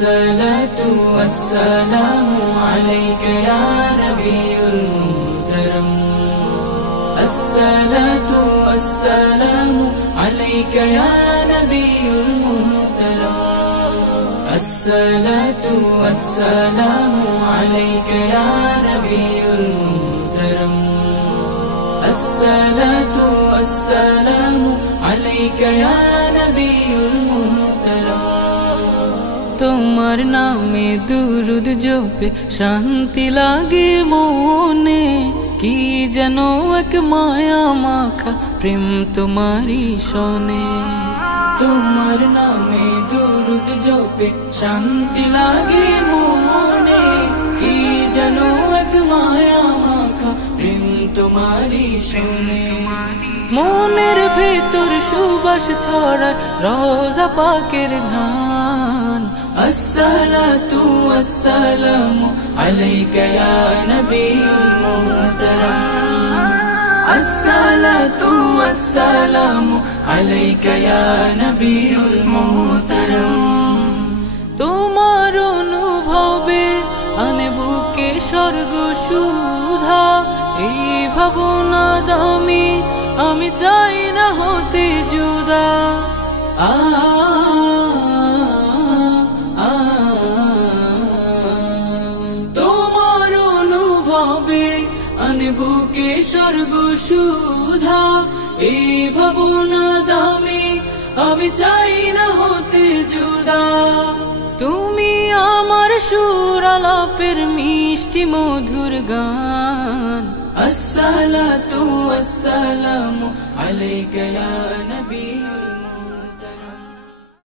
الصلاة والسلام عليك يا نبي المحترم الصلاة والسلام عليك يا نبي المحترم الصلاة والسلام عليك يا نبي المحترم الصلاة والسلام عليك يا نبي المحترم তোমার নামে দুরুদ জপে শান্তি লাগে মনে কি যেন এক মায়া মাখা প্রেম তোমারই শোনে তোমার নামে দুরুদ জপে শান্তি লাগে মনে কি যেন এক মায়া মাখা প্রেম তোমারই শোনে মনের ভিতর সুবাস ছড়ায় রোজা পাকের ঘ্রাণ আসসালাতু ওয়াসসালামু আলাইকা ইয়া নবিয়ুল মুহতারাম আসসালাতু ওয়াসসালামু আলাইকা ইয়া নবিয়ুল মুহতারাম তোমার অনুভবে আনে বুকে স্বর্গ সুধা এই ভাবনা দামি আমি চাই না হতে জুদা তোমার অনুভবে আনে বুকে স্বর্গ সুধা এই ভাবনা দামি আমি চাই না হতে জুদা তুমি আমার সুর আলাপের মিষ্টি মধুর গান الصلاة والسلام عليك يا نبي